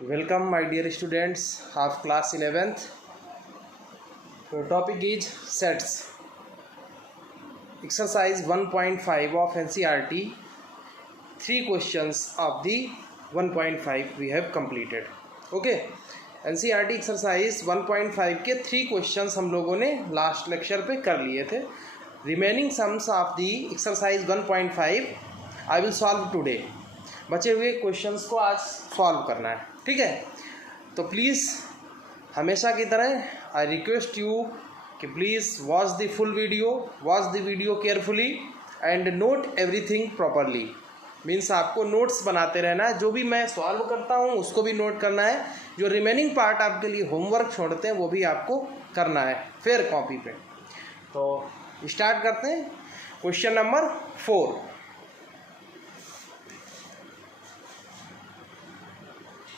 Welcome my dear students of class 11th. Your topic is sets. Exercise 1.5 of NCERT. 3 questions of the 1.5 we have completed. Okay. NCERT exercise 1.5 के 3 questions हम लोगों ने last lecture पे कर लिए थे. Remaining sums of the exercise 1.5 I will solve today. बचे हुए क्वेश्चंस को आज सॉल्व करना है. ठीक है, तो प्लीज़ हमेशा की तरह आई रिक्वेस्ट यू कि please watch the full video, watch the video carefully and note everything properly. Means आपको नोट्स बनाते रहना है. जो भी मैं सॉल्व करता हूँ उसको भी नोट करना है. जो रिमेनिंग पार्ट आपके लिए होमवर्क छोड़ते हैं वो भी आपको करना है फेयर कॉपी पे. तो स्टार्ट करते हैं. Question number 4.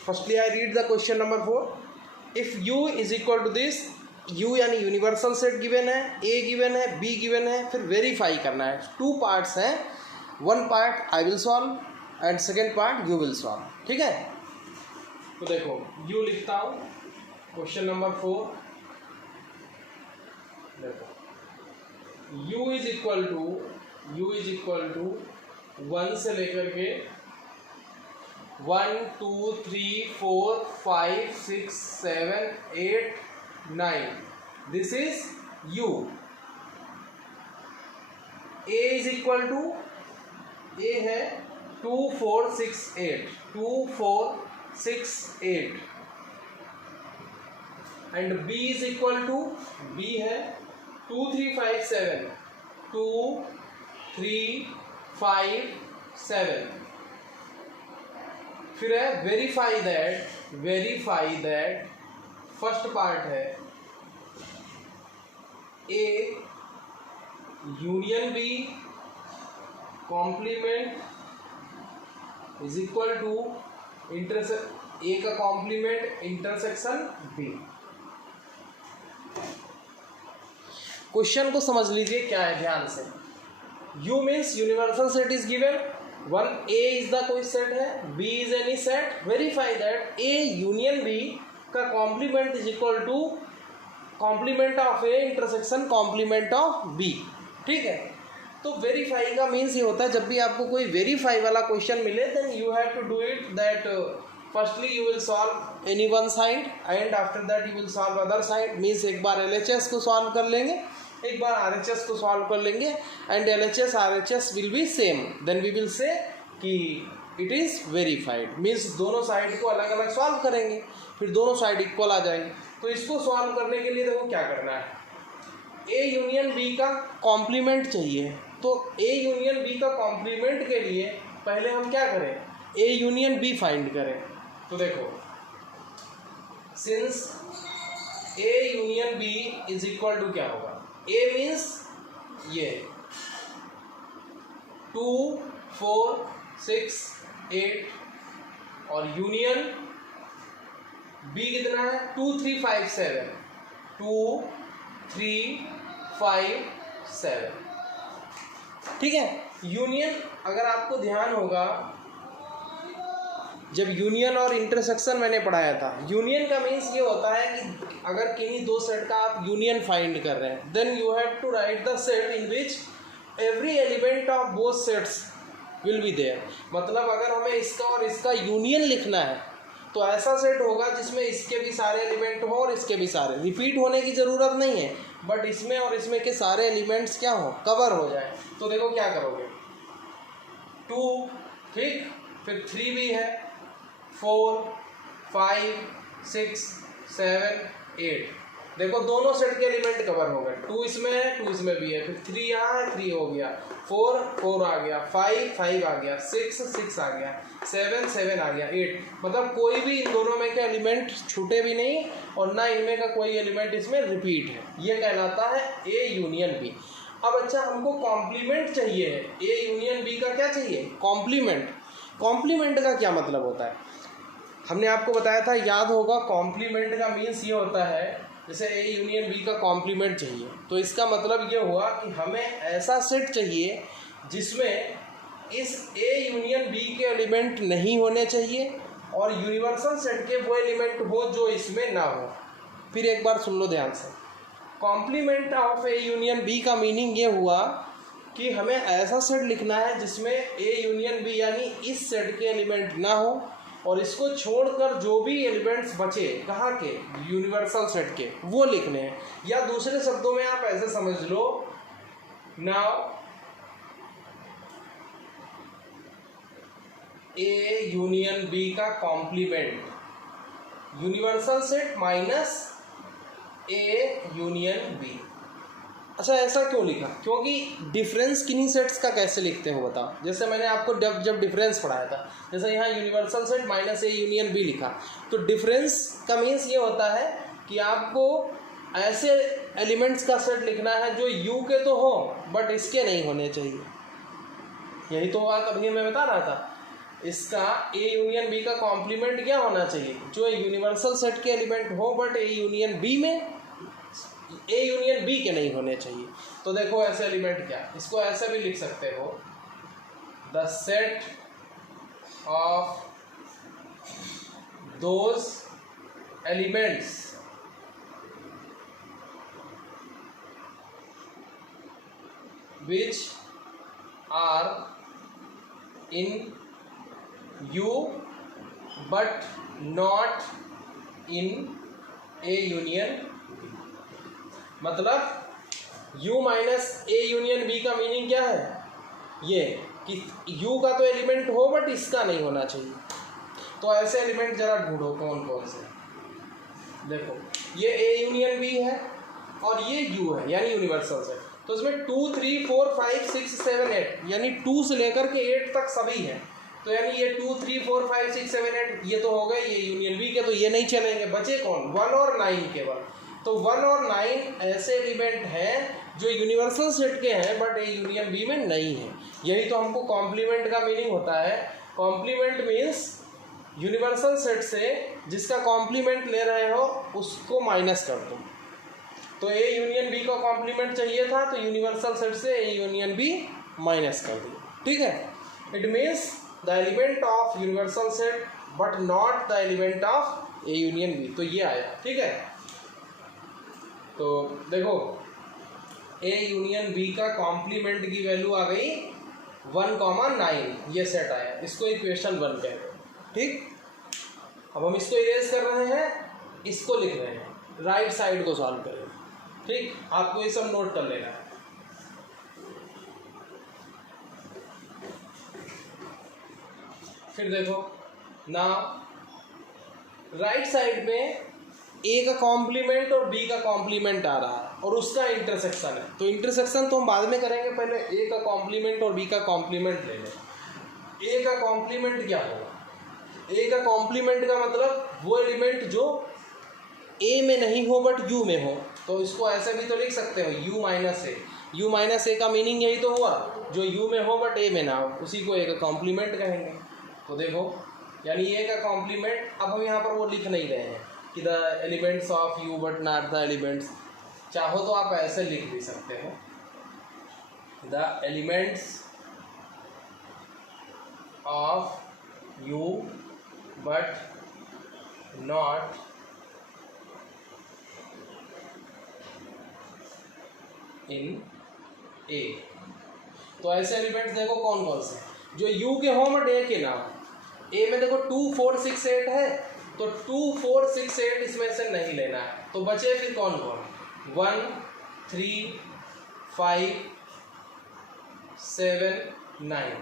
Firstly, I read the question number 4. If U is equal to this, U यानी यूनिवर्सल सेट गिवन है, A गिवन है, B गिवन है, फिर वेरीफाई करना है. 2 पार्ट्स हैं. 1 part I will solve and second part you will solve. ठीक है, तो देखो U लिखता हूँ. क्वेश्चन नंबर 4 देखो U इज इक्वल टू 1 से लेकर के 1 2 3 4 5 6 7 8 9. This is U. A is equal to A है 2 4 6 8 2 4 6 8 and B is equal to B है 2 3 5 7 2 3 5 7. फिर है वेरीफाई दैट. फर्स्ट पार्ट है A union B complement is equal to A का कॉम्प्लीमेंट इंटरसेक्शन बी. क्वेश्चन को समझ लीजिए क्या है ध्यान से. U means universal set is given. 1 A is the कोई सेट है, B is any set. Verify that A union B का complement is equal to complement of A intersection complement of B. ठीक है, तो वेरीफाई का means ये होता है जब भी आपको कोई वेरीफाई वाला क्वेश्चन मिले then you have to do it that firstly you will solve any one side and after that you will solve other side. Means एक बार LHS को सॉल्व कर लेंगे, एक बार RHS को सॉल्व कर लेंगे and LHS RHS will be same. Then we will say कि इट इज़ वेरीफाइड. मीन्स दोनों साइड को अलग अलग सॉल्व करेंगे, फिर दोनों साइड इक्वल आ जाएंगे. तो इसको सॉल्व करने के लिए देखो क्या करना है. A यूनियन B का कॉम्प्लीमेंट चाहिए. तो A यूनियन B का कॉम्प्लीमेंट के लिए पहले हम क्या करें, A यूनियन B फाइंड करें. तो देखो since A union B is equal to क्या होगा. A मीन्स ये 2 4 6 8 और यूनियन B कितना है 2 3 5 7 2 3 5 7. ठीक है, यूनियन अगर आपको ध्यान होगा जब यूनियन और इंटरसेक्शन मैंने पढ़ाया था, यूनियन का मीन्स ये होता है कि अगर किन्हीं दो सेट का आप यूनियन फाइंड कर रहे हैं then you have to write the set in which every element of both sets will be there. मतलब अगर हमें इसका और इसका यूनियन लिखना है तो ऐसा सेट होगा जिसमें इसके भी सारे एलिमेंट हो और इसके भी सारे. रिपीट होने की ज़रूरत नहीं है बट इसमें और इसमें के सारे एलिमेंट्स क्या हो, कवर हो जाए. तो देखो क्या करोगे 2 ठीक, फिर 3 भी है 4 5 6 7 8. देखो दोनों सेट के एलिमेंट कवर हो गए. 2 इसमें है 2 इसमें भी है, फिर 3 यहाँ है 3 हो गया, 4 4 आ गया, 5 5 आ गया, 6 6 आ गया, 7 7 आ गया, 8. मतलब कोई भी इन दोनों में के एलिमेंट छूटे भी नहीं और ना इनमें का कोई एलिमेंट इसमें रिपीट है. ये कहलाता है A यूनियन B. अब अच्छा हमको कॉम्प्लीमेंट चाहिए है. A यूनियन B का क्या चाहिए, कॉम्प्लीमेंट. कॉम्प्लीमेंट का क्या मतलब होता है हमने आपको बताया था, याद होगा. कॉम्प्लीमेंट का मीन्स ये होता है जैसे A यूनियन B का कॉम्प्लीमेंट चाहिए तो इसका मतलब ये हुआ कि हमें ऐसा सेट चाहिए जिसमें इस A यूनियन B के एलिमेंट नहीं होने चाहिए और यूनिवर्सल सेट के वो एलिमेंट हो जो इसमें ना हो। फिर एक बार सुन लो ध्यान से, complement of A union B का मीनिंग ये हुआ कि हमें ऐसा सेट लिखना है जिसमें ए यूनियन बी यानी इस सेट के एलिमेंट ना हो, और इसको छोड़कर जो भी एलिमेंट्स बचे कहाँ के, यूनिवर्सल सेट के, वो लिखने हैं। या दूसरे शब्दों में आप ऐसे समझ लो, नाउ ए यूनियन बी का complement universal set minus A union B. अच्छा, ऐसा क्यों लिखा? क्योंकि डिफरेंस किन्हीं सेट्स का कैसे लिखते हो बताओ। जैसे मैंने आपको जब डिफरेंस पढ़ाया था, जैसे यहाँ universal set minus A union B लिखा, तो डिफरेंस का मीन्स ये होता है कि आपको ऐसे एलिमेंट्स का सेट लिखना है जो यू के तो हो बट इसके नहीं होने चाहिए। यही तो बात अभी मैं बता रहा था, इसका ए यूनियन बी का कॉम्प्लीमेंट क्या होना चाहिए, जो यूनिवर्सल सेट के एलिमेंट हो बट ए यूनियन बी में ए यूनियन बी के नहीं होने चाहिए। तो देखो ऐसे एलिमेंट क्या, इसको ऐसे भी लिख सकते हो, the set of those elements which are in U but not in A union। मतलब U minus A union B का मीनिंग क्या है, ये कि U का तो एलिमेंट हो बट इसका नहीं होना चाहिए। तो ऐसे एलिमेंट जरा ढूंढो कौन कौन से। देखो ये A यूनियन B है और ये U है यानी यूनिवर्सल से, तो इसमें 2 3 4 5 6 7 8 यानी 2 से लेकर के 8 तक सभी हैं। तो यानी ये 2 3 4 5 6 7 8 ये तो हो गए ये यूनियन बी के, तो ये नहीं चलेंगे। बचे कौन, 1 और 9 केवल। तो 1 और 9 ऐसे एलिमेंट हैं जो यूनिवर्सल सेट के हैं बट ए यूनियन बी में नहीं है। यही तो हमको कॉम्प्लीमेंट का मीनिंग होता है। कॉम्प्लीमेंट मीन्स यूनिवर्सल सेट से जिसका कॉम्प्लीमेंट ले रहे हो उसको माइनस कर दो। तो ए यूनियन बी का कॉम्प्लीमेंट चाहिए था, तो यूनिवर्सल सेट से ए यूनियन बी माइनस कर दिया। ठीक है, it means the element of universal set but not the element of A union B. तो ये आया। ठीक है, तो देखो ए यूनियन बी का कॉम्प्लीमेंट की वैल्यू आ गई 1,9, ये सेट आया। इसको इक्वेशन 1 कहते हैं। ठीक, अब हम इसको इरेज कर रहे हैं, इसको लिख रहे हैं, राइट साइड को सॉल्व करेंगे। ठीक, आपको ये सब नोट कर लेना है। फिर देखो ना, राइट साइड में ए का कॉम्प्लीमेंट और बी का कॉम्प्लीमेंट आ रहा है और उसका इंटरसेक्शन है। तो इंटरसेक्शन तो हम बाद में करेंगे, पहले ए का कॉम्प्लीमेंट और बी का कॉम्प्लीमेंट ले लें। ए का कॉम्प्लीमेंट क्या होगा, ए का कॉम्प्लीमेंट का मतलब वो एलिमेंट जो ए में नहीं हो बट यू में हो। तो इसको ऐसे भी तो लिख सकते हो, U minus A. U minus A का मीनिंग यही तो हुआ, जो यू में हो बट ए में ना हो, उसी को ए का कॉम्प्लीमेंट कहेंगे। तो देखो यानी ए का कॉम्प्लीमेंट, अब हम यहाँ पर वो लिख नहीं रहे हैं कि the elements of U but not the elements. चाहो तो आप ऐसे लिख भी सकते हो, the elements of U but not in A. तो ऐसे एलिमेंट्स देखो कौन कौन से, जो यू के हो बट ए के ना हो। ए में देखो 2 4 6 8 है, तो 2 4 6 8 इसमें से नहीं लेना है। तो बचे फिर कौन कौन, 1 3 5 7 9।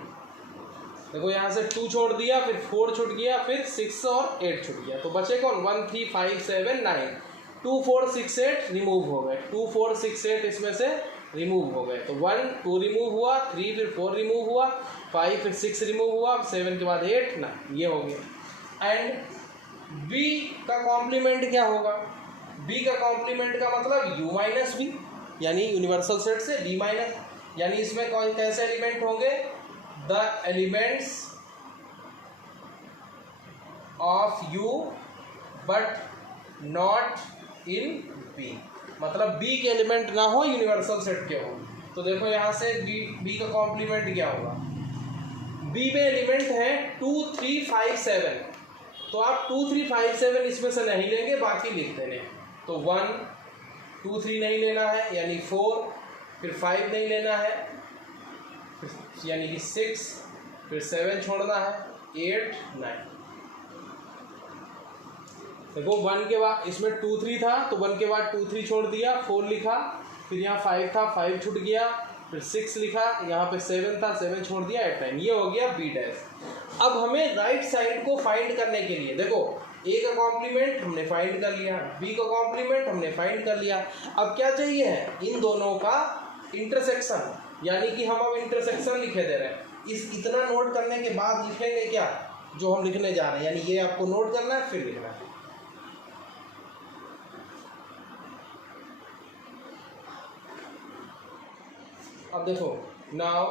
देखो यहाँ से 2 छोड़ दिया, फिर 4 छूट गया, फिर 6 और 8 छूट गया। तो बचे कौन, 1 3 5 7 9। 2 4 6 8 रिमूव हो गए, 2 4 6 8 इसमें से रिमूव हो गए। तो 1 2 रिमूव हुआ, 3 फिर 4 रिमूव हुआ, 5 फिर 6 रिमूव हुआ, 7 के बाद 8 ना, ये हो गया। एंड बी का कॉम्प्लीमेंट क्या होगा, बी का कॉम्प्लीमेंट का मतलब यू माइनस बी, यानी यूनिवर्सल सेट से बी माइनस, यानी इसमें कौन कैसे एलिमेंट होंगे, the elements of U but not in B, मतलब बी के एलिमेंट ना हो यूनिवर्सल सेट के हो। तो देखो यहाँ से बी का कॉम्प्लीमेंट क्या होगा, बी में एलिमेंट है 2 3 5 7, तो आप 2 3 5 7 इसमें से नहीं लेंगे, बाकी लिख देने। तो 1 2 3 नहीं लेना है यानी 4, फिर 5 नहीं लेना है यानी कि 6, फिर 7 छोड़ना है 8 9। देखो 1 के बाद इसमें 2 3 था तो 1 के बाद 2 3 छोड़ दिया, 4 लिखा, फिर यहाँ 5 था 5 छूट गया, फिर 6 लिखा, यहाँ पे 7 था 7 छोड़ दिया 8 9। ये हो गया बी डैश। अब हमें राइट साइड को फाइंड करने के लिए देखो ए का कॉम्प्लीमेंट हमने फाइंड कर लिया, बी का कॉम्प्लीमेंट हमने फाइंड कर लिया। अब क्या चाहिए है, इन दोनों का इंटरसेक्शन, यानी कि हम अब इंटरसेक्शन लिखे दे रहे हैं। इस इतना नोट करने के बाद लिखेंगे क्या जो हम लिखने जा रहे हैं, यानी ये आपको नोट करना है फिर लिखना है। अब देखो नाउ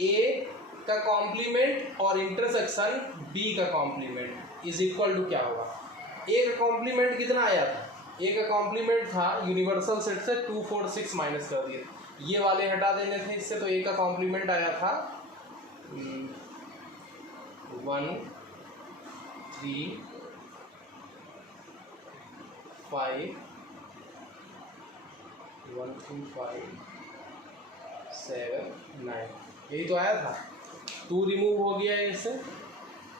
ए का कॉम्प्लीमेंट और इंटरसेक्शन बी का कॉम्प्लीमेंट इज इक्वल टू क्या होगा। ए का कॉम्प्लीमेंट कितना आया था, ए का कॉम्प्लीमेंट था यूनिवर्सल सेट से 2 4 6 माइनस कर दिए, ये वाले हटा देने थे इससे। तो ए का कॉम्प्लीमेंट आया था 1 3 5 1 3 5 7 9, यही तो आया था। 2 रिमूव हो गया इससे,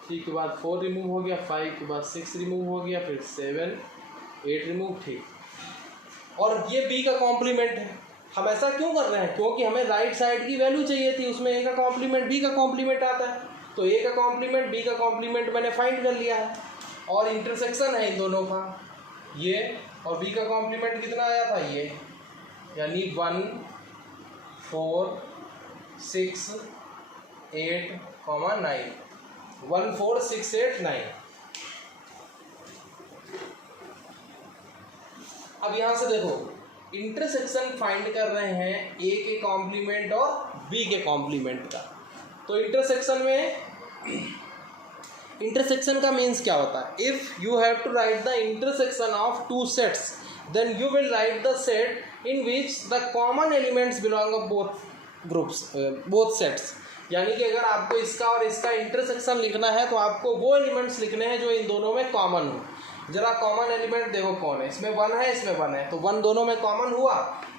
3 के बाद 4 रिमूव हो गया, 5 के बाद 6 रिमूव हो गया, फिर 7 8 रिमूव, ठीक। और ये बी का कॉम्प्लीमेंट है। हम ऐसा क्यों कर रहे हैं, क्योंकि हमें राइट साइड की वैल्यू चाहिए थी, उसमें ए का कॉम्प्लीमेंट बी का कॉम्प्लीमेंट आता है। तो ए का कॉम्प्लीमेंट बी का कॉम्प्लीमेंट मैंने फाइंड कर लिया है, और इंटरसेक्शन है इन दोनों का ये, और बी का कॉम्प्लीमेंट कितना आया था ये, यानी 1 4 6 8 9, 1 4 6 8 9। अब यहां से देखो इंटरसेक्शन फाइंड कर रहे हैं ए के कॉम्प्लीमेंट और बी के कॉम्प्लीमेंट का। तो इंटरसेक्शन में इंटरसेक्शन का मीन्स क्या होता है, if you have to write the intersection of 2 sets then you will write the set in which the common elements belong of both groups both sets. यानी कि अगर आपको इसका और इसका इंटरसेक्शन लिखना है तो आपको वो एलिमेंट्स लिखने हैं जो इन दोनों में कॉमन हो। जरा कॉमन एलिमेंट देखो कौन है, इसमें 1 है इसमें 1 है, तो 1 दोनों में कॉमन हुआ,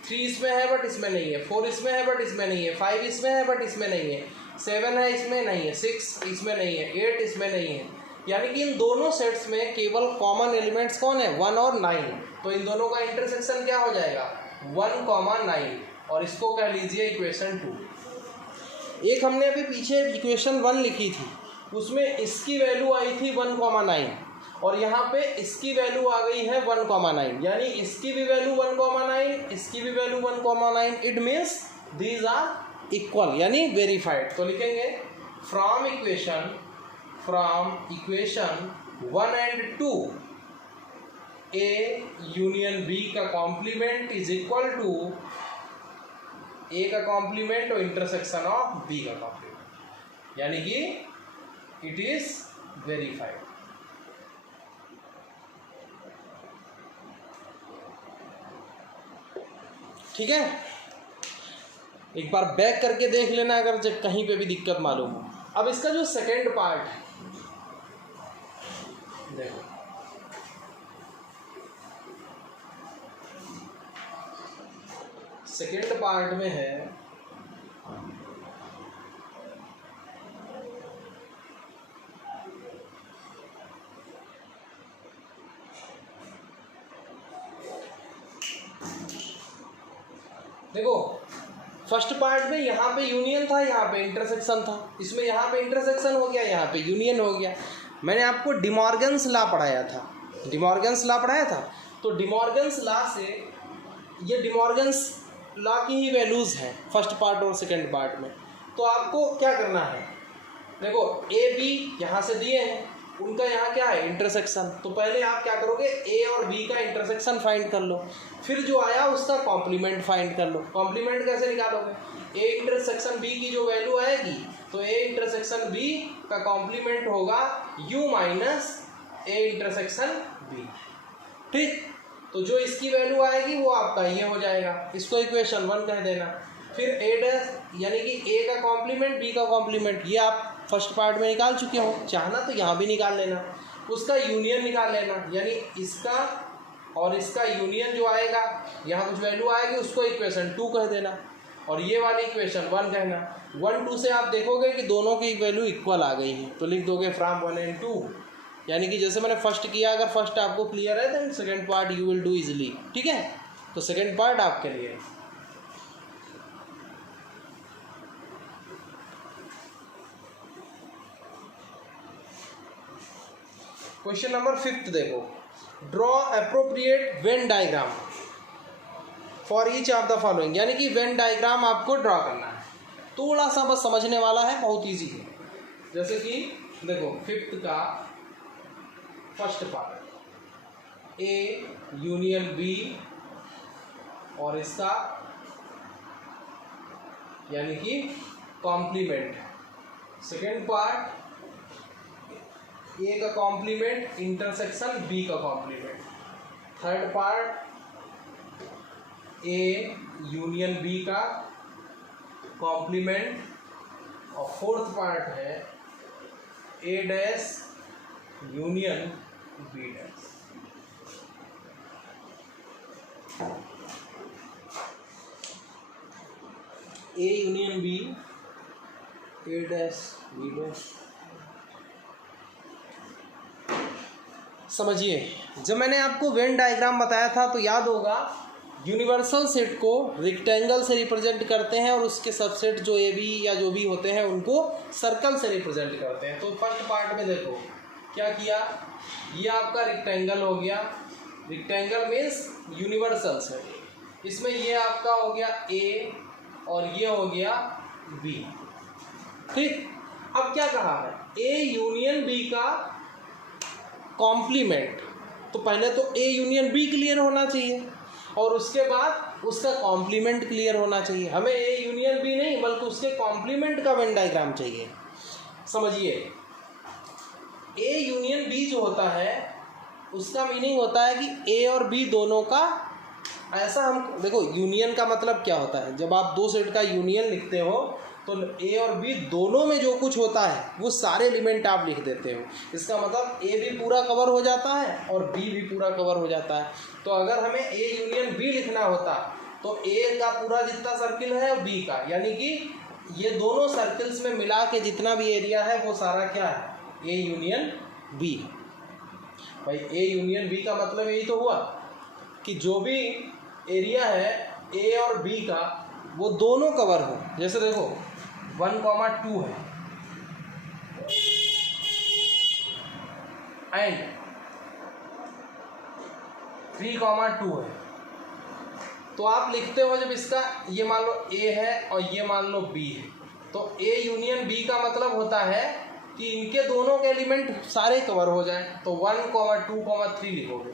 3 इसमें है बट इसमें नहीं है, 4 इसमें है बट इसमें नहीं है, 5 इसमें है बट इसमें नहीं है, 7 है इसमें नहीं है, 6 इसमें नहीं है, 8 इसमें नहीं है। यानी कि इन दोनों सेट्स में केवल कॉमन एलिमेंट्स कौन है, 1 और 9। तो इन दोनों का इंटरसेक्शन क्या हो जाएगा, 1, 9, और इसको कह लीजिए इक्वेशन 2। एक हमने अभी पीछे इक्वेशन 1 लिखी थी, उसमें इसकी वैल्यू आई थी 1, 9, और यहाँ पे इसकी वैल्यू आ गई है 1, 9, यानी इसकी भी वैल्यू 1, 9, इसकी भी value 1, 9। It means these are equal यानी वेरीफाइड। तो लिखेंगे from equation 1 and 2 A union B का complement is equal to A का कॉम्प्लीमेंट और इंटरसेक्शन ऑफ बी का कॉम्प्लीमेंट, यानी कि इट इज वेरीफाइड। ठीक है, एक बार बैक करके देख लेना अगर जब कहीं पे भी दिक्कत मालूम हो। अब इसका जो सेकेंड पार्ट है देखो, सेकेंड पार्ट में है देखो फर्स्ट पार्ट में यहाँ पे यूनियन था, यहाँ पे इंटरसेक्शन था, इसमें यहाँ पे इंटरसेक्शन हो गया, यहाँ पे यूनियन हो गया। मैंने आपको डिमॉर्गन्स लॉ पढ़ाया था, डिमॉर्गन्स लॉ पढ़ाया था। तो डिमॉर्गन्स लॉ से ये डिमॉर्गन्स लॉ की ही वैल्यूज़ हैं फर्स्ट पार्ट और सेकंड पार्ट में। तो आपको क्या करना है, देखो ए बी यहाँ से दिए हैं, उनका यहाँ क्या है इंटरसेक्शन। तो पहले आप क्या करोगे, ए और बी का इंटरसेक्शन फाइंड कर लो, फिर जो आया उसका कॉम्प्लीमेंट फाइंड कर लो। कॉम्प्लीमेंट कैसे निकालोगे, ए इंटरसेक्शन बी की जो वैल्यू आएगी तो ए इंटरसेक्शन बी का कॉम्प्लीमेंट होगा U minus A intersection B. ठीक, तो जो इसकी वैल्यू आएगी वो आपका ये हो जाएगा, इसको इक्वेशन 1 कह देना। फिर ए डैश यानी कि ए का कॉम्प्लीमेंट बी का कॉम्प्लीमेंट, ये आप फर्स्ट पार्ट में निकाल चुके हो, चाहना तो यहाँ भी निकाल लेना, उसका यूनियन निकाल लेना, यानी इसका और इसका यूनियन जो आएगा, यहाँ कुछ वैल्यू आएगी उसको इक्वेशन 2 कह देना, और ये वाली इक्वेशन 1 कहना। 1 2 से आप देखोगे कि दोनों की वैल्यू इक्वल आ गई है, तो लिख दोगे फ्रॉम 1 and 2, यानी कि जैसे मैंने फर्स्ट किया, अगर फर्स्ट आपको क्लियर है then second part you will do easily. ठीक है, तो सेकेंड पार्ट आपके लिए। क्वेश्चन नंबर 5 देखो, draw appropriate Venn diagram for each of the following, यानी कि वेन डायग्राम आपको ड्रॉ करना है, थोड़ा सा बस समझने वाला है, बहुत इजी है। जैसे कि देखो 5th का first part A union B और इसका यानी कि कॉम्प्लीमेंट, सेकेंड पार्ट ए का कॉम्प्लीमेंट इंटरसेक्शन बी का complement, third part A union B का कॉम्प्लीमेंट, और फोर्थ पार्ट है A dash union B dash. A union B, A dash B dash. समझिए, जब मैंने आपको वेन डायग्राम बताया था तो याद होगा यूनिवर्सल सेट को रेक्टेंगल से रिप्रेजेंट करते हैं और उसके सबसेट जो ए बी या जो भी होते हैं उनको सर्कल से रिप्रेजेंट करते हैं। तो फर्स्ट पार्ट में देखो क्या किया, ये आपका रेक्टेंगल हो गया, रेक्टेंगल मीन्स यूनिवर्सल सेट, इसमें ये आपका हो गया ए और ये हो गया बी। ठीक, अब क्या कहा है, ए यूनियन बी का कॉम्प्लीमेंट, तो पहले तो ए यूनियन बी क्लियर होना चाहिए और उसके बाद उसका कॉम्प्लीमेंट क्लियर होना चाहिए। हमें ए यूनियन बी नहीं बल्कि उसके कॉम्प्लीमेंट का वेन डायग्राम चाहिए। समझिए, ए यूनियन बी जो होता है उसका मीनिंग होता है कि ए और बी दोनों का, ऐसा हम देखो यूनियन का मतलब क्या होता है, जब आप दो सेट का यूनियन लिखते हो तो ए और बी दोनों में जो कुछ होता है वो सारे एलिमेंट आप लिख देते हो। इसका मतलब ए भी पूरा कवर हो जाता है और बी भी पूरा कवर हो जाता है। तो अगर हमें ए यूनियन बी लिखना होता तो ए का पूरा जितना सर्किल है बी का, यानी कि ये दोनों सर्किल्स में मिला के जितना भी एरिया है वो सारा क्या है, ए यूनियन बी। भाई ए यूनियन बी का मतलब यही तो हुआ कि जो भी एरिया है ए और बी का वो दोनों कवर हो। जैसे देखो 1,2 है एंड 3,2 है, तो आप लिखते हो जब इसका ये मान लो ए है और ये मान लो बी है, तो ए यूनियन बी का मतलब होता है कि इनके दोनों के एलिमेंट सारे कवर हो जाएं, तो 1,2,3 लिखोगे।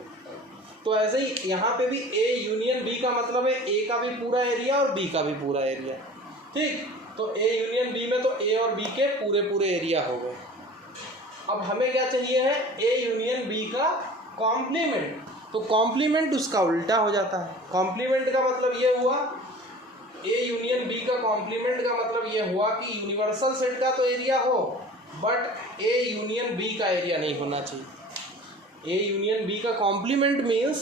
तो ऐसे ही यहाँ पे भी ए यूनियन बी का मतलब है ए का भी पूरा एरिया और बी का भी पूरा एरिया। ठीक, तो ए यूनियन बी में तो ए और बी के पूरे पूरे एरिया हो गए। अब हमें क्या चाहिए है, ए यूनियन बी का कॉम्प्लीमेंट, तो कॉम्प्लीमेंट उसका उल्टा हो जाता है। कॉम्प्लीमेंट का मतलब ये हुआ, ए यूनियन बी का कॉम्प्लीमेंट का मतलब ये हुआ कि यूनिवर्सल सेट का तो एरिया हो बट ए यूनियन बी का एरिया नहीं होना चाहिए। ए यूनियन बी का कॉम्प्लीमेंट मीन्स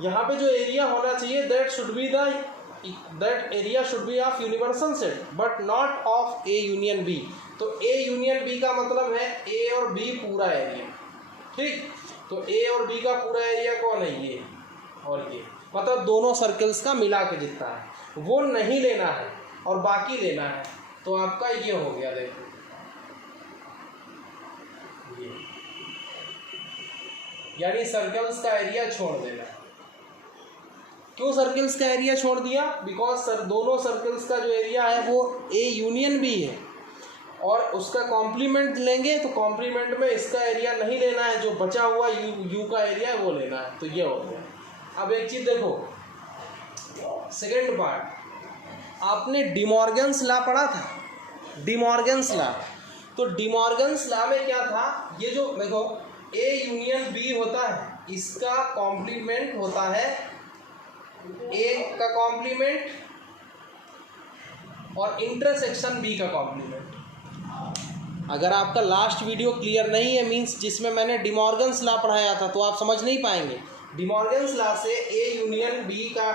यहाँ पे जो एरिया होना चाहिए that area should be of universal set but not of A union B. तो ए यूनियन बी का मतलब है ए और बी पूरा एरिया। ठीक, तो ए और बी का पूरा एरिया कौन है, ये और ये, मतलब दोनों सर्कल्स का मिला के जितना है वो नहीं लेना है और बाकी लेना है। तो आपका ये हो गया, देखो ये, यानी सर्कल्स का एरिया छोड़ देना। क्यों सर्कल्स का एरिया छोड़ दिया, बिकॉज दोनों सर्कल्स का जो एरिया है वो ए यूनियन बी है और उसका कॉम्प्लीमेंट लेंगे तो कॉम्प्लीमेंट में इसका एरिया नहीं लेना है, जो बचा हुआ यू का एरिया है वो लेना है। तो ये हो गया। अब एक चीज़ देखो, सेकेंड पार्ट, आपने डिमॉर्गन्स लॉ पढ़ा था, डिमॉर्गन्स लॉ। तो डिमॉर्गन्स लॉ में क्या था, ये जो देखो ए यूनियन बी होता है, इसका कॉम्प्लीमेंट होता है ए का कॉम्प्लीमेंट और इंटरसेक्शन बी का कॉम्प्लीमेंट। अगर आपका लास्ट वीडियो क्लियर नहीं है, मींस जिसमें मैंने डिमॉर्गन्स लॉ पढ़ाया था, तो आप समझ नहीं पाएंगे। डिमॉर्गन्स लॉ से ए यूनियन बी का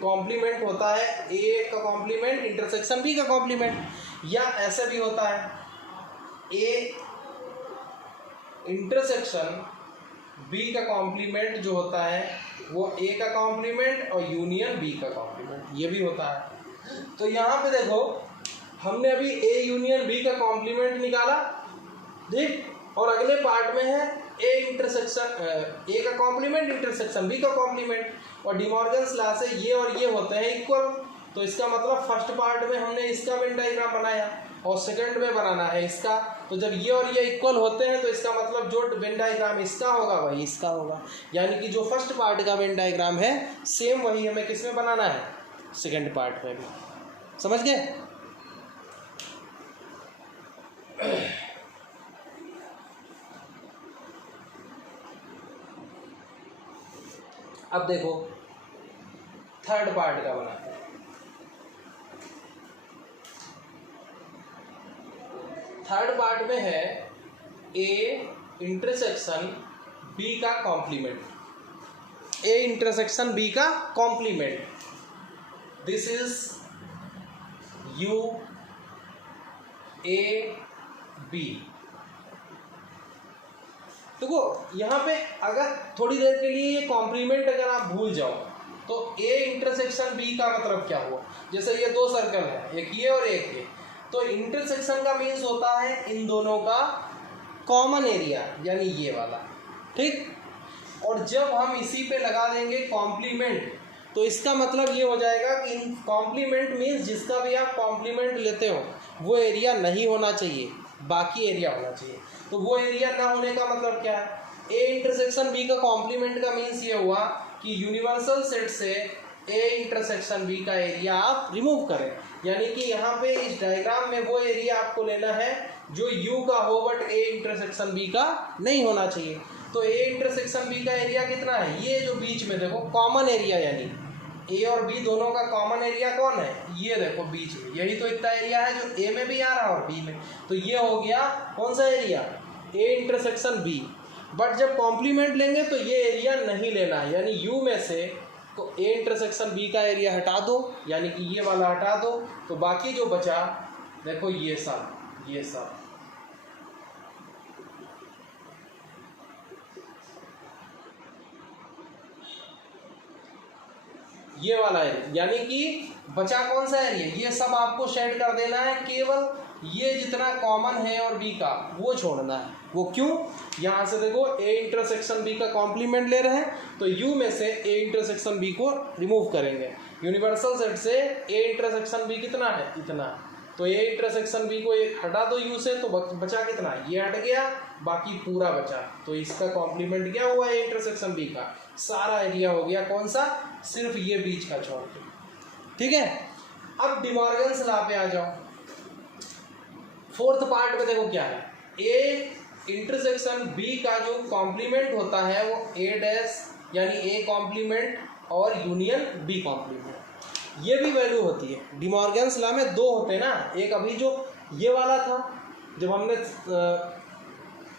कॉम्प्लीमेंट होता है ए का कॉम्प्लीमेंट इंटरसेक्शन बी का कॉम्प्लीमेंट, या ऐसे भी होता है ए इंटरसेक्शन बी का कॉम्प्लीमेंट जो होता है वो ए का कॉम्प्लीमेंट और यूनियन बी का कॉम्प्लीमेंट, ये भी होता है। तो यहाँ पे देखो हमने अभी ए यूनियन बी का कॉम्प्लीमेंट निकाला, ठीक, और अगले पार्ट में है ए इंटरसेक्शन ए का कॉम्प्लीमेंट इंटरसेक्शन बी का कॉम्प्लीमेंट, और डिमॉर्गन्स लॉ से ये और ये होते हैं इक्वल। तो इसका मतलब फर्स्ट पार्ट में हमने इसका वेन डायग्राम बनाया और सेकंड में बनाना है इसका। तो जब ये और ये इक्वल होते हैं तो इसका मतलब जो वेन डायग्राम इसका होगा वही इसका होगा, यानी कि जो फर्स्ट पार्ट का वेन डायग्राम है सेम वही हमें किस में बनाना है, सेकंड पार्ट में भी। समझ गए? अब देखो थर्ड पार्ट का बनाते हैं। थर्ड पार्ट में है ए इंटरसेक्शन बी का कॉम्प्लीमेंट, ए इंटरसेक्शन बी का complement, this is U A B. देखो यहाँ पे अगर थोड़ी देर के लिए ये कॉम्प्लीमेंट अगर आप भूल जाओ तो ए इंटरसेक्शन बी का मतलब क्या हुआ, जैसे ये दो सर्कल है, एक ये और एक ये, तो इंटरसेक्शन का मीन्स होता है इन दोनों का कॉमन एरिया, यानी ये वाला, ठीक। और जब हम इसी पे लगा देंगे कॉम्प्लीमेंट तो इसका मतलब ये हो जाएगा कि इन कॉम्प्लीमेंट मीन्स जिसका भी आप कॉम्प्लीमेंट लेते हो वो एरिया नहीं होना चाहिए, बाकी एरिया होना चाहिए। तो वो एरिया ना होने का मतलब क्या है, ए इंटरसेक्शन बी का कॉम्प्लीमेंट का मीन्स ये हुआ कि यूनिवर्सल सेट से ए इंटरसेक्शन बी का एरिया आप रिमूव करें, यानी कि यहाँ पे इस डायग्राम में वो एरिया आपको लेना है जो यू का हो बट ए इंटरसेक्शन बी का नहीं होना चाहिए। तो ए इंटरसेक्शन बी का एरिया कितना है, ये जो बीच में देखो कॉमन एरिया, यानी ए और बी दोनों का कॉमन एरिया कौन है, ये देखो बीच में, यही तो इतना एरिया है जो ए में भी आ रहा है और बी में, तो ये हो गया कौन सा area, A intersection B. But जब कॉम्प्लीमेंट लेंगे तो ये एरिया नहीं लेना है, यानी यू में से तो ए इंटरसेक्शन बी का एरिया हटा दो, यानी कि ये वाला हटा दो, तो बाकी जो बचा देखो ये सब ये वाला एरिया, यानी कि बचा कौन सा एरिया, ये सब आपको शेड कर देना है, केवल ये जितना कॉमन है और बी का वो छोड़ना है। वो क्यों, यहाँ से देखो ए इंटरसेक्शन बी का कॉम्प्लीमेंट ले रहे हैं तो यू में से ए इंटरसेक्शन बी को रिमूव करेंगे, यूनिवर्सल सेट से ए इंटरसेक्शन बी कितना है, इतना, तो ए इंटरसेक्शन बी को हटा दो यू से तो बचा कितना, ये हट गया, बाकी पूरा बचा, तो इसका कॉम्प्लीमेंट क्या हुआ, ए इंटरसेक्शन बी का सारा एरिया हो गया कौन सा, सिर्फ ये बीच का छोड़ के, ठीक है। अब डिमॉर्गन्स लॉ पे आ जाओ, फोर्थ पार्ट में देखो क्या है, ए इंटरसेक्शन बी का जो कॉम्प्लीमेंट होता है वो ए डैश, यानी ए कॉम्प्लीमेंट और यूनियन बी कॉम्प्लीमेंट, ये भी वैल्यू होती है। डिमॉर्गन्स लॉ में दो होते हैं ना, एक अभी जो ये वाला था जब हमने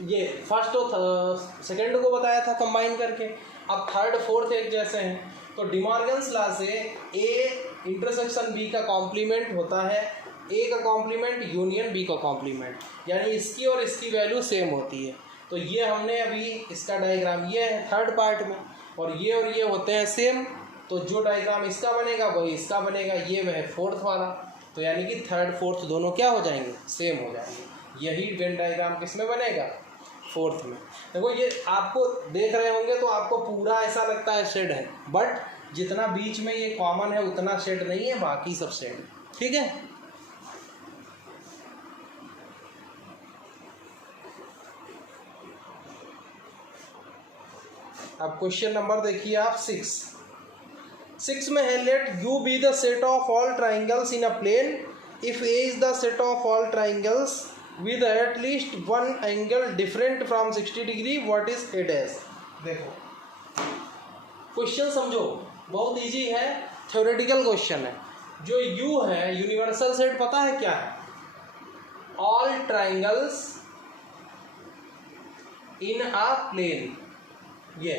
ये फर्स्ट और सेकंड को बताया था कंबाइन करके, अब थर्ड फोर्थ एक जैसे हैं, तो डिमॉर्गन्स लॉ से ए इंटरसेक्शन बी का कॉम्प्लीमेंट होता है ए का कॉम्प्लीमेंट यूनियन बी का कॉम्प्लीमेंट, यानी इसकी और इसकी वैल्यू सेम होती है। तो ये हमने अभी इसका डायग्राम ये है थर्ड पार्ट में, और ये होते हैं सेम, तो जो डायग्राम इसका बनेगा वही इसका बनेगा, ये वह फोर्थ वाला, तो यानी कि थर्ड फोर्थ दोनों क्या हो जाएंगे, सेम हो जाएंगे। यही वेन डायग्राम किस में बनेगा, फोर्थ में। देखो ये आपको देख रहे होंगे तो आपको पूरा ऐसा लगता है शेड है, बट जितना बीच में ये कॉमन है उतना शेड नहीं है, बाकी सब शेड, ठीक है। अब क्वेश्चन नंबर देखिए आप 6 में है, let U be the set of all triangles in a plane if A is the set of all triangles with at least one angle different from 60 degree, what is A dash. देखो question समझो, बहुत easy है, theoretical question है। जो U है universal set पता है क्या है? All triangles in a plane. ये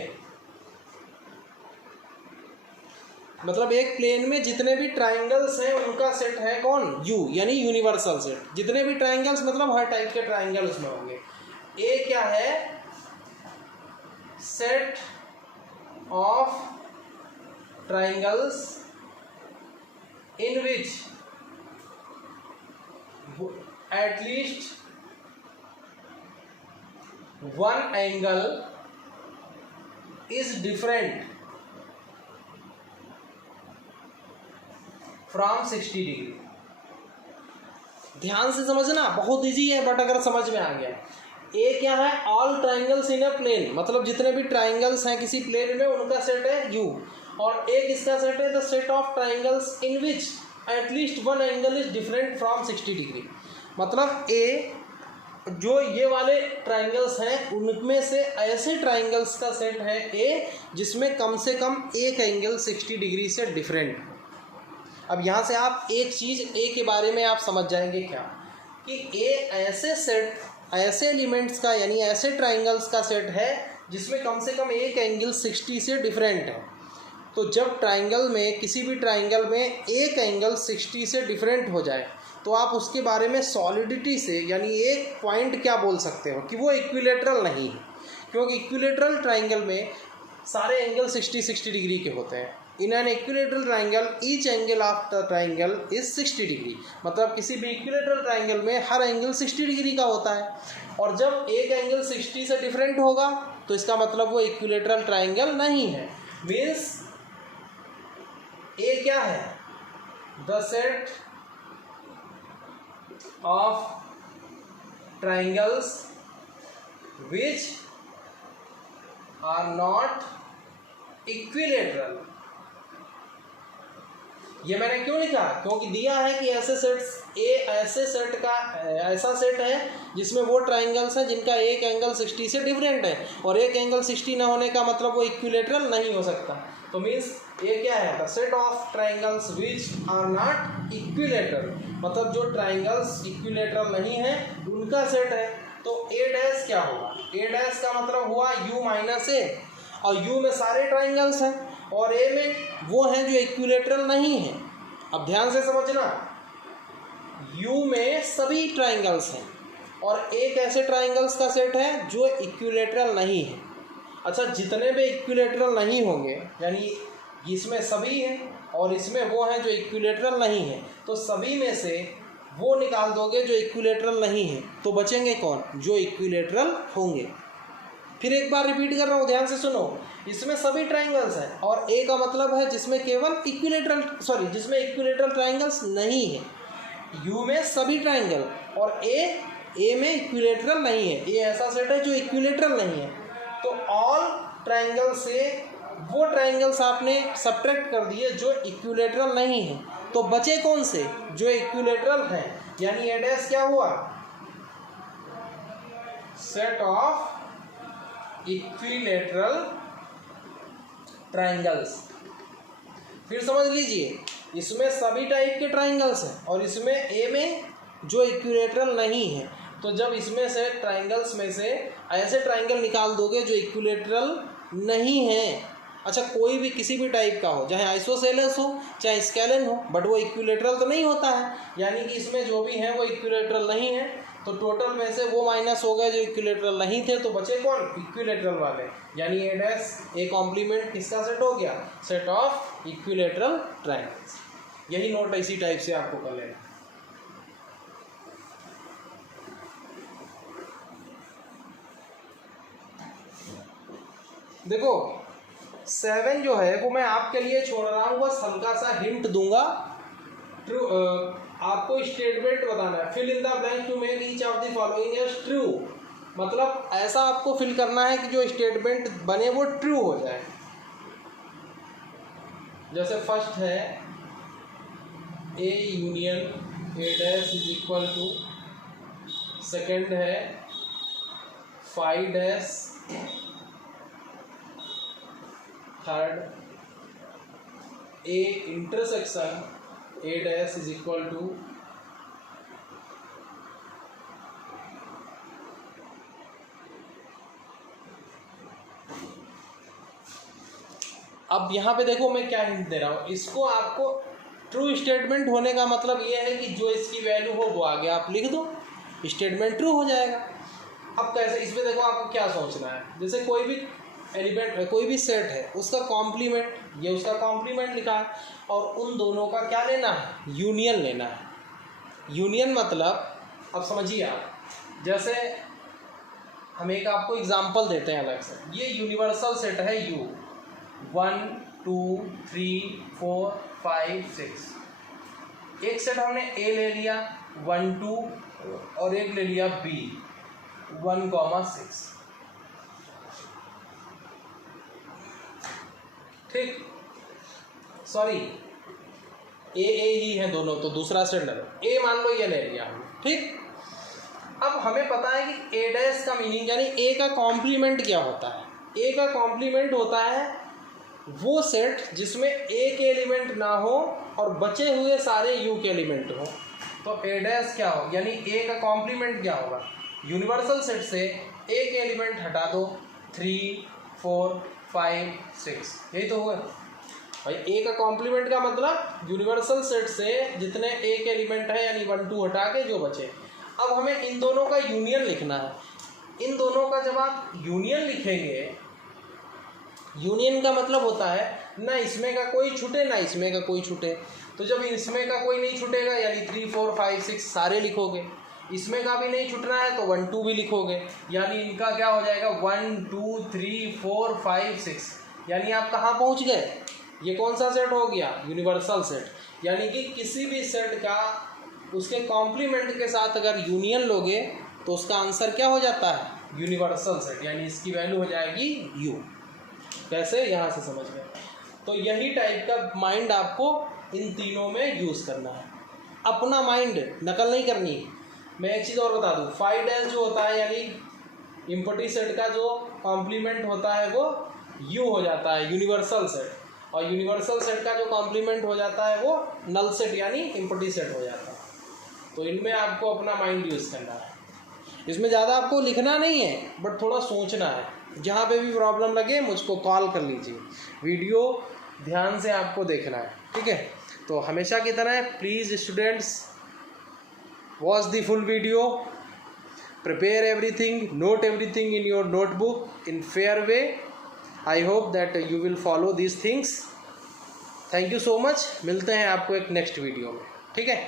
मतलब एक प्लेन में जितने भी ट्राइंगल्स हैं उनका सेट है कौन? U, यानी यूनिवर्सल सेट। जितने भी ट्राइंगल्स मतलब हर टाइप के ट्राइंगल्स में होंगे। ए क्या है? Set of triangles in which eight least one angle is different from 60 degree. ध्यान से समझना, बहुत इजी है बट अगर समझ में आ गया। ए क्या है? All triangles in a plane, मतलब जितने भी ट्राइंगल्स हैं किसी प्लेन में उनका सेट है U। और ए किसका सेट है? The set of triangles in which eight least one angle is different from 60 degree. मतलब ए जो ये वाले ट्राइंगल्स हैं उनमें से ऐसे ट्राइंगल्स का सेट है ए जिसमें कम से कम एक एंगल 60 डिग्री से डिफरेंट। अब यहाँ से आप एक चीज़ ए के बारे में आप समझ जाएंगे क्या, कि ए ऐसे सेट, ऐसे एलिमेंट्स का यानी ऐसे ट्राइंगल्स का सेट है जिसमें कम से कम एक एंगल 60 से डिफरेंट है। तो जब ट्राइंगल में, किसी भी ट्राइंगल में एक एंगल 60 से डिफरेंट हो जाए तो आप उसके बारे में सॉलिडिटी से यानी एक पॉइंट क्या बोल सकते हो कि वो इक्विलेटरल नहीं है, क्योंकि इक्विलेटरल ट्राइंगल में सारे एंगल 60 डिग्री के होते हैं। In an equilateral triangle each angle of the triangle is 60 degree. मतलब किसी भी इक्विलेटरल ट्राइंगल में हर एंगल 60 डिग्री का होता है। और जब एक एंगल 60 से डिफरेंट होगा तो इसका मतलब वो इक्विलेटरल ट्राइंगल नहीं है। मीन्स ए क्या है? The set of triangles which are not equilateral. ये मैंने क्यों लिखा? क्योंकि दिया है कि ऐसे सेट्स, ए ऐसे सेट का ऐसा सेट है जिसमें वो ट्राइंगल्स हैं जिनका एक एंगल 60 से डिफरेंट है, और एक एंगल 60 ना होने का मतलब वो इक्विलेटरल नहीं हो सकता। तो मीन्स ये क्या है? The set of triangles which are not equilateral, मतलब जो ट्राइंगल्स इक्विलेटरल नहीं है उनका सेट है। तो ए डैश क्या होगा? ए डैश का मतलब हुआ U माइनस ए, और U में सारे ट्राइंगल्स हैं और ए में वो हैं जो इक्विलेटरल नहीं है। अब ध्यान से समझना, U में सभी ट्राइंगल्स हैं और एक ऐसे ट्राइंगल्स का सेट है जो इक्विलेटरल नहीं है। अच्छा, जितने भी इक्विलेटरल नहीं होंगे, यानी इसमें सभी हैं और इसमें वो हैं जो इक्विलेटरल नहीं है, तो सभी में से वो निकाल दोगे जो इक्विलेटरल नहीं है, तो बचेंगे कौन? जो इक्विलेटरल होंगे। फिर एक बार रिपीट कर रहा हूँ, ध्यान से सुनो। इसमें सभी ट्राइंगल्स हैं और ए का मतलब है जिसमें केवल इक्विलेटरल, सॉरी जिसमें इक्विलेटरल ट्राइंगल्स नहीं है। U में सभी ट्राइंगल और ए में इक्विलेटरल नहीं है। ए ऐसा सेट है जो इक्विलेटरल नहीं है। तो ऑल ट्राइंगल से वो ट्राइंगल्स आपने सब्ट्रैक्ट कर दिए जो इक्विलेटरल नहीं है, तो बचे कौन से? जो इक्विलेटरल हैं। यानी ए डैश क्या हुआ? Set of equilateral triangles. फिर समझ लीजिए, इसमें सभी टाइप के ट्राइंगल्स हैं और इसमें ए में जो इक्विलेटरल नहीं है। तो जब इसमें से ट्राइंगल्स में से ऐसे ट्राइंगल निकाल दोगे जो इक्विलेटरल नहीं है, अच्छा कोई भी किसी भी टाइप का हो, चाहे आइसोसेलेस हो चाहे स्केलन हो, बट वो इक्विलेटरल तो नहीं होता है, यानी कि इसमें जो भी है वो इक्विलेटरल नहीं है। तो टोटल में से वो माइनस हो गए जो इक्विलेटरल नहीं थे, तो बचे कौन? इक्विलेटरल वाले। यानी ए डैश ए कॉम्प्लीमेंट किसका सेट हो गया? Set of equilateral triangles. यही नोट इसी टाइप से आपको कर लेना। देखो 7 जो है वो मैं आपके लिए छोड़ रहा हूँ, बस हल्का सा हिंट दूंगा। ट्रू, आपको स्टेटमेंट बताना है। Fill in the blank to make each of the following as true. मतलब ऐसा आपको फिल करना है कि जो स्टेटमेंट बने वो ट्रू हो जाए। जैसे फर्स्ट है A union A dash is equal to, second है phi dash, third A intersection A dash is equal to अब यहाँ पे देखो मैं क्या हिंट दे रहा हूँ, इसको आपको ट्रू स्टेटमेंट होने का मतलब ये है कि जो इसकी वैल्यू हो वो आगे आप लिख दो, स्टेटमेंट ट्रू हो जाएगा। अब कैसे, इसमें देखो आपको क्या सोचना है, जैसे कोई भी एलिमेंट, कोई भी सेट है, उसका कॉम्प्लीमेंट, ये उसका कॉम्प्लीमेंट लिखा है, और उन दोनों का क्या लेना है, यूनियन लेना है। यूनियन मतलब अब समझिए आप, जैसे हम एक आपको एग्जांपल देते हैं अलग से, ये यूनिवर्सल सेट है U, 1 2 3 4 5 6। एक सेट हमने A ले लिया 1 2 और एक ले लिया B 1,6। ठीक, सॉरी ए ही है दोनों, तो दूसरा सेट ले लो, A मान लो ये ले लिया हमने। ठीक, अब हमें पता है कि A डैश का मीनिंग यानी A का कॉम्प्लीमेंट क्या होता है। A का कॉम्प्लीमेंट होता है वो सेट जिसमें A के एलिमेंट ना हो और बचे हुए सारे U के एलिमेंट हो, तो A डैश क्या हो, यानी A का कॉम्प्लीमेंट क्या होगा, यूनिवर्सल सेट से A के एलिमेंट हटा दो 3 4 5 6, यही तो हुआ भाई। A का कॉम्प्लीमेंट का मतलब यूनिवर्सल सेट से जितने A के एलिमेंट है यानी 1 2 हटा के जो बचे। अब हमें इन दोनों का यूनियन लिखना है। इन दोनों का जब आप यूनियन लिखेंगे, यूनियन का मतलब होता है ना इसमें का कोई छूटे ना इसमें का कोई छूटे, तो जब इसमें का कोई नहीं छूटेगा यानी 3 4 5 6 सारे लिखोगे, इसमें का भी नहीं छूटना है तो 1 2 भी लिखोगे, यानी इनका क्या हो जाएगा 1 2 3 4 5 6, यानी आप कहाँ पहुँच गए, ये कौन सा सेट हो गया, यूनिवर्सल सेट। यानी कि किसी भी सेट का उसके कॉम्प्लीमेंट के साथ अगर यूनियन लोगे तो उसका आंसर क्या हो जाता है, यूनिवर्सल सेट, यानी इसकी वैल्यू हो जाएगी U। कैसे, यहाँ से समझ गए। तो यही टाइप का माइंड आपको इन तीनों में यूज़ करना है, अपना माइंड नकल नहीं करनी। मैं एक चीज़ और बता दूँ, 5 डैश जो होता है यानी इम्पटी सेट का जो कॉम्प्लीमेंट होता है वो U हो जाता है, यूनिवर्सल सेट, और यूनिवर्सल सेट का जो कॉम्प्लीमेंट हो जाता है वो नल सेट यानी इम्पटी सेट हो जाता है। तो इनमें आपको अपना माइंड यूज़ करना है, इसमें ज़्यादा आपको लिखना नहीं है बट थोड़ा सोचना है। जहाँ पे भी प्रॉब्लम लगे मुझको कॉल कर लीजिए, वीडियो ध्यान से आपको देखना है, ठीक है। तो हमेशा की तरह please students watch the full video, prepare everything, note everything in your notebook in fair way. I hope that you will follow these things. Thank you so much, मिलते हैं आपको एक नेक्स्ट वीडियो में, ठीक है।